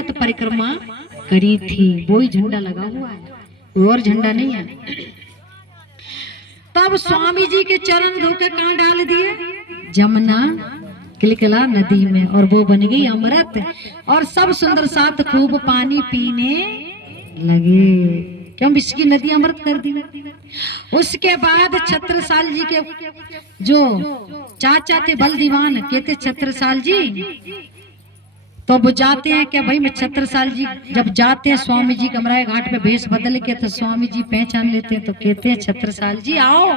दंडवत परिक्रमा करी थी। वही झंडा लगा हुआ है, कोई और झंडा नहीं है। तब स्वामी जी के चरण धोके कहाँ डाल दिए? जमुना किलकिला नदी में, और वो बन गई अमृत। और सब सुंदर साथ खूब पानी पीने लगे, क्यों? विश्व की नदी अमृत कर दी। उसके बाद छत्रसाल जी के जो चाचा थे बलदीवान, कहते छत्रसाल जी, तो वो जाते हैं क्या भाई? मैं छत्रसाल जी जब जाते हैं स्वामी जी कमराए घाट पे भेष बदल के, तो स्वामी जी पहचान लेते हैं, तो कहते हैं छत्रसाल जी आओ।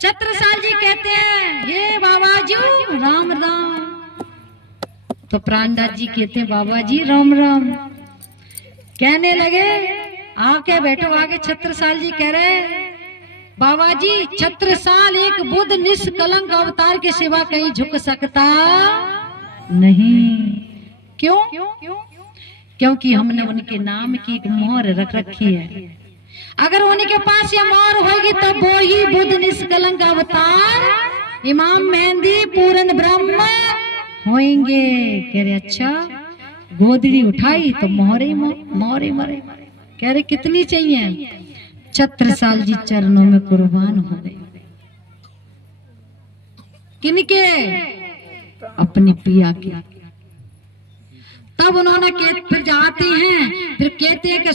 छत्रसाल जी कहते हैं ये बाबा जी राम राम। तो प्राणदास जी कहते हैं बाबा जी राम राम। कहने लगे आके बैठो आगे। छत्रसाल जी कह रहे बाबा जी छत्रसाल एक बुद्ध निष्कलंक अवतार के सिवा कहीं झुक सकता नहीं। क्यों? क्योंकि हमने उनके नाम की एक मोहर रख रखी है। अगर उनके पास ये मोहर होगी तब वो ही बुद्ध निष्कलंक अवतार इमाम मेहंदी पूर्ण ब्रह्म होंगे। कह रहे अच्छा। गोदड़ी उठाई तो मोहरे मोहरे मरे। कह रहे कितनी चाहिए? छत्रसाल जी चरणों में कुर्बान हो गए। किनके? अपने पिया के। तब उन्होंने फिर जाते हैं, फिर कहते हैं कि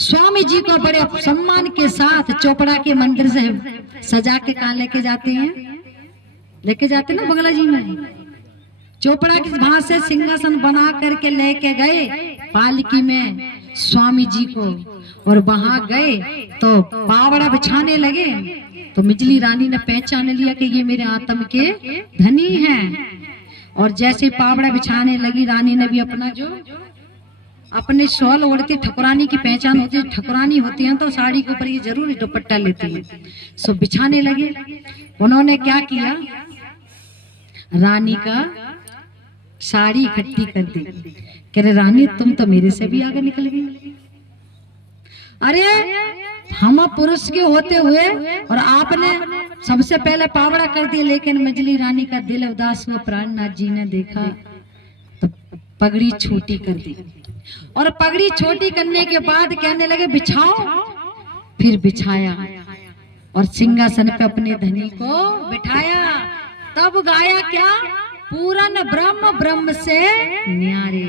स्वामी जी को बड़े सम्मान के साथ चोपड़ा के मंदिर से सजा के कहाँ लेके जाते हैं? लेके जाते ना बंगला जी में। चोपड़ा के वहां से सिंहासन बना करके लेके गए पालकी में स्वामी जी को, और वहां गए तो पावड़ा बिछाने लगे। तो मिजली रानी ने पहचान लिया कि ये मेरे आत्म के धनी हैं। और जैसे पावड़ा बिछाने लगी, रानी ने भी अपना जो अपने शॉल ओढ़ती, ठकुरानी की पहचान होती है, ठकुरानी होती है तो साड़ी के ऊपर ये जरूर दुपट्टा लेती है। सो बिछाने लगे। उन्होंने क्या किया? रानी का साड़ी इकट्ठी कर दी। कह रहे रानी तुम तो मेरे से भी आगे निकल गई। अरे हम पुरुष के होते हुए और आपने सबसे पहले पावड़ा कर दिया। लेकिन मजली रानी का दिल उदास हुआ। प्राणनाथ जी ने देखा तो पगड़ी छोटी कर दी, और पगड़ी छोटी करने के बाद कहने लगे बिछाओ। फिर बिछाया और सिंहासन पे अपने धनी को बिठाया। तब गाया क्या? पूरन ब्रह्म ब्रह्म से न्यारे।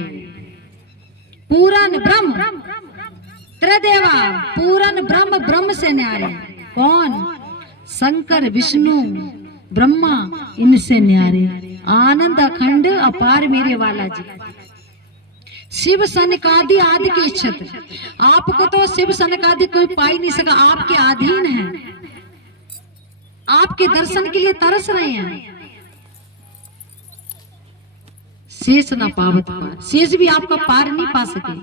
पूरन ब्रह्म त्रिदेवा, पूरन ब्रह्म ब्रह्म से न्यारे। कौन? शंकर विष्णु ब्रह्मा, इनसे न्यारे। आनंद अखंड अपार मेरे वाला जी। शिव सनकादि आदि के छत्र। आपको तो शिव सनकादि कोई पा ही नहीं सका, आपके अधीन है, आपके दर्शन के लिए तरस रहे हैं। शेष ना पावत पार, शेष भी आपका पार नहीं पा सके।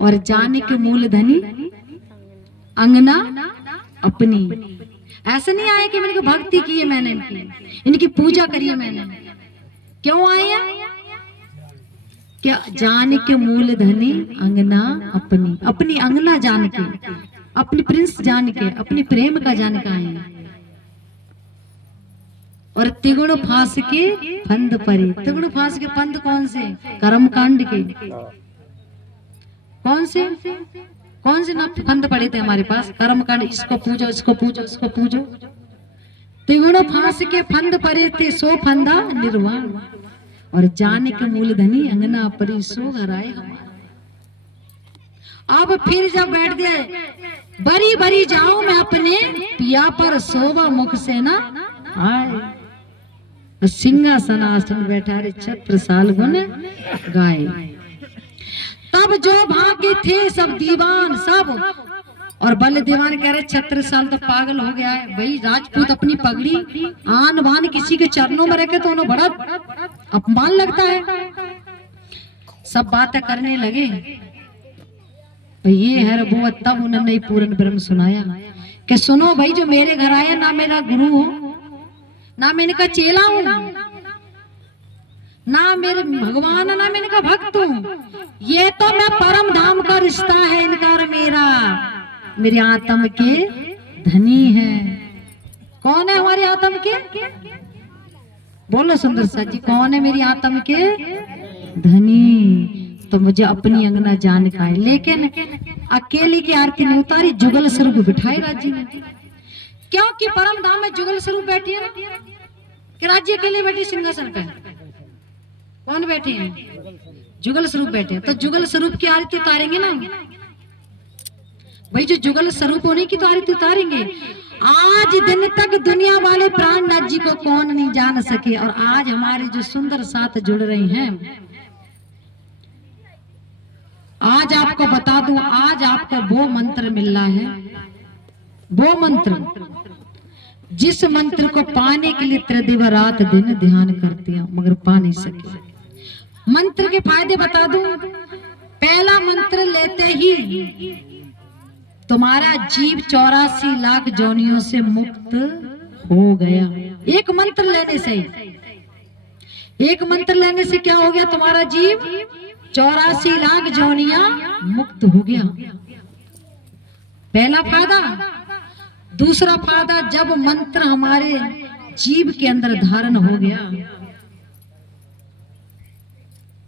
और जाने के मूल धनी अंगना अपनी। ऐसे नहीं आए कि मैंने भक्ति की है, मैंने इनकी पूजा करी है मैंने। क्यों आए? क्या? जान के मूल धनी अंगना अपनी। अपनी अंगना जान के, अपनी प्रिंस जान के, अपनी प्रेम का जान के आए। और तिगुण फांस के फंद परे। तिगुण फांस के फंद कौन से? कर्म कांड के। कौन से ना फंद पड़े थे हमारे पास? कर्म कांड। इसको पूजो, इसको पूजो, इसको पूजो। तिगुण फांस के फंद परे थे, सो फंदा निर्वाण। और जाने के मूल धनी अंगना परी, सो हराए हमारा। अब फिर जब बैठ गए, बरी बरी जाऊं मैं अपने पिया पर, सोवा मुख से ना आए। सिंहासन आसन बैठा रे छत्रसाल गुण गाए। तब जो भाग्य थे सब दीवान सब, और बल दीवान कह रहे छत्रसाल तो पागल हो गया है भाई। राजपूत अपनी पगड़ी आन बान किसी के चरणों में रखे तो उन्हें बड़ा अपमान लगता है। सब बातें करने लगे ये है वो। तब उन्होंने पूर्ण ब्रह्म सुनाया कि सुनो भाई, जो मेरे घर आया ना मेरा गुरु हो, ना मैं इनका चेला हूं, ना मेरे भगवान, ना मैं इनका भक्त हूं। ये तो मैं परम धाम का रिश्ता है इनका और मेरा। मेरे आत्म के धनी है। कौन है हमारे आत्म के? बोलो सुंदर सा जी, कौन है मेरी आत्म के? धनी तो मुझे अपनी अंगना जान का है, लेकिन अकेली की आरती नहीं उतारी, जुगल स्वरूप बिठाए राजी ने। क्योंकि परम धाम में जुगल स्वरूप बैठी है ना, कि राज्य के लिए बैठी सिंहासन पे कौन बैठे हैं? जुगल स्वरूप बैठे हैं। तो जुगल स्वरूप की आरती उतारेंगे ना भाई, जो जुगल स्वरूप होने की तो आरती उतारेंगे। आज दिन तक दुनिया वाले प्राणनाथ जी को कौन नहीं जान सके, और आज हमारे जो सुंदर साथ जुड़ रहे हैं, आज आपको बता दूं, आज आपको वो मंत्र मिल रहा है, वो मंत्र जिस मंत्र को पाने के लिए त्रिदिव रात दिन ध्यान करते हैं मगर पा नहीं सके। मंत्र के फायदे बता दूं, पहला मंत्र लेते ही तुम्हारा जीव 84 लाख जोनियों से मुक्त हो गया। एक मंत्र लेने से, एक मंत्र लेने से क्या हो गया? तुम्हारा जीव 84 लाख जोनियां मुक्त हो गया। पहला फायदा। दूसरा फायदा, जब मंत्र हमारे जीव के अंदर धारण हो गया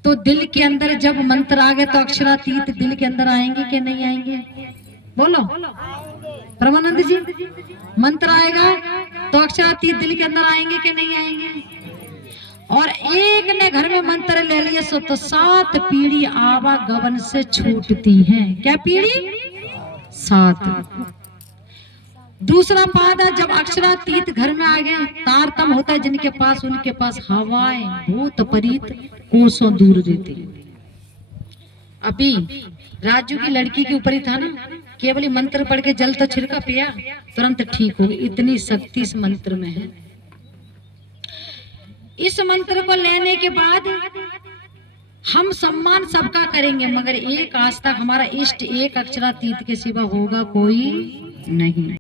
तो दिल के अंदर जब मंत्र आ गए तो अक्षरातीत दिल के अंदर आएंगे कि नहीं आएंगे? बोलो परमानंद जी, मंत्र आएगा तो अक्षरातीत दिल के अंदर आएंगे कि नहीं आएंगे? और एक ने घर में मंत्र ले लिया सो तो 7 पीढ़ी आवागमन से छूटती हैं। क्या पीढ़ी? 7। दूसरा फायदा, जब अक्षरातीत घर में आ गए, तारतम होता है जिनके पास, उनके पास हवाएं भूत परीत कोसों दूर रहती। अभी राजू की लड़की के ऊपर ही था ना, केवल मंत्र पढ़ के जल तो छिड़का पिया, तुरंत ठीक हो गई। इतनी शक्ति इस मंत्र में है। इस मंत्र को लेने के बाद हम सम्मान सबका करेंगे, मगर एक आज तक हमारा इष्ट एक अक्षरातीत के सिवा होगा कोई नहीं।